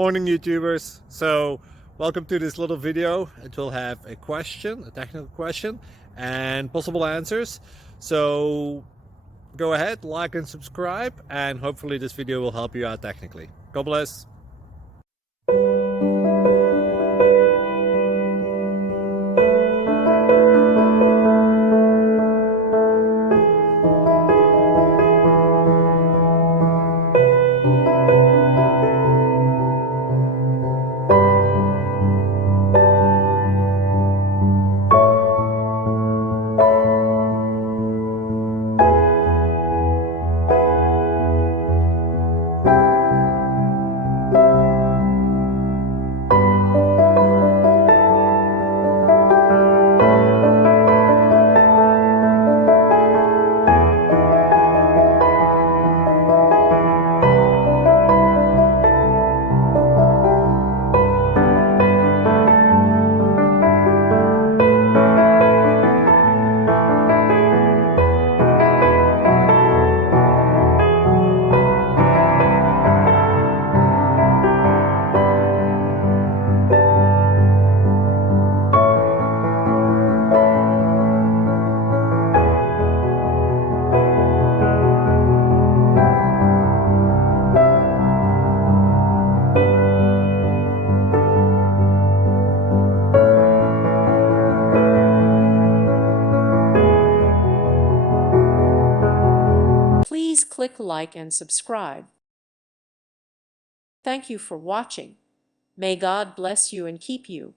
Morning YouTubers. So welcome to this little video. It will have a question, a technical question, and possible answers. So go ahead, like and subscribe, and hopefully this video will help you out technically. God bless. Please click like and subscribe. Thank you for watching. May God bless you and keep you.